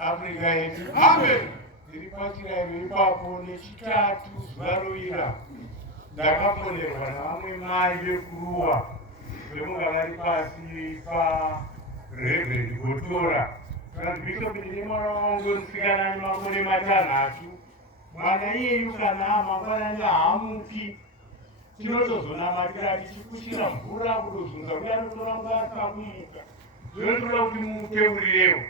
Afrika yetu. Amen. Tiripatira ipapo nechitatu zuva rovira ndakaponerwa navamwe mai vekuruwa vemunga vari pasi paReverend Gotora. Bishop ndine mwana wangu wemusikana ane makore 6. Mwana iyeyu kana amangwanani haamuki, tinotozonamatira tichikushira mvura kutozunza kuti anotora nguva asina kumuka. Zvinotoda kuti muteurirewo.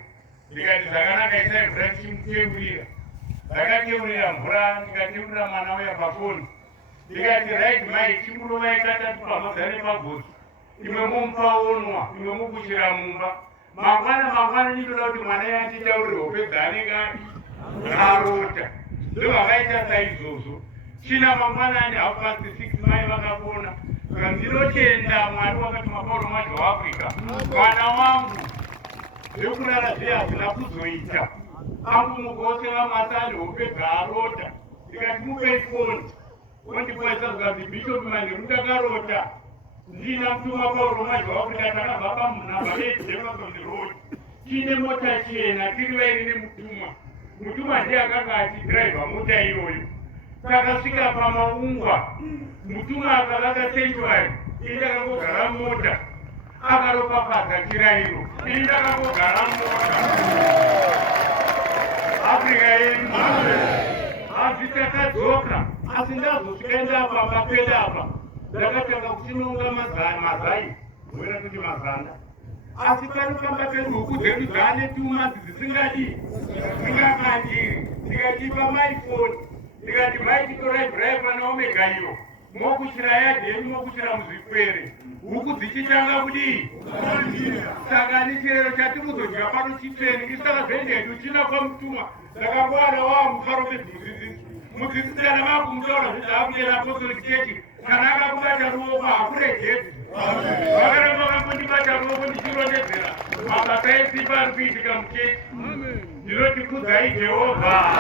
Ndikati zvakanaka isai mvura tichimuteurira. Ndakateurira mvura ndikateurira mwana uya pafoni. Ndikati right mai chimurovai katatu pamazare pagotsi. Imwe mumupa onwa, imwe mukushira mumba. Mangwana ndinoda kuti mwana yanditaurire hope dzaanenge arota. Ndovakaita saizvozvo. China mangwanani 6:30 mai vakapona. Saka ndinotenda Mwari wakatuma Paulo mwacho waAfrica. Mwana wangu zvekurara zviya hazina kuzoita. Angumugose vamasani hope dzaarota. Ndikati mupei foni. Wondipoesa zvazi Bishop Manheru ndakarota. Ndina mutuma Paulo mwacho waAfrica takabva pamunhamba yeJefferson Road. Tine mota chena tiri vairi nemutumwa. Mutumwa ndiye akanga achidhiraivha mota iyoyo. Takasvika pamaungwa. Mutumwa akavaka sanctuary. Ini ndakangogara mota. Akaropafadza chirayiro. Ini ndakangogara mota. Afrika yedu. Asi takadzoka. Asi ndazosvika ndapamba pedapa. Ndakatanga kuchinonga mazai. Wera kuti mazanda. Asi panofamba pedu huku dzedu dzaane tuma dzisingadi. Ndingakandiri. Ndikachipa maifoni. Ndikati mai titorai driver naomega iyo. Mokushira yadhi yenyu mokushira muzvikwere. Huku dzichitanga kudii? Saka nechirero chatirikuzodya pano chitreni. Saka zvendedu china kwamutuma. Ndakangwara mufaro pedzimudzidzisi. Mudzidzisi kana vakumutaura zvezvaakudera Apostolic Church. Kana akakubata ruoko hakurejeti. Vakaramba vakambondibata ruoko ndichirondedzera mabasa esimba ari kuitika muchechi. Ndinoti kudzai Jehovha.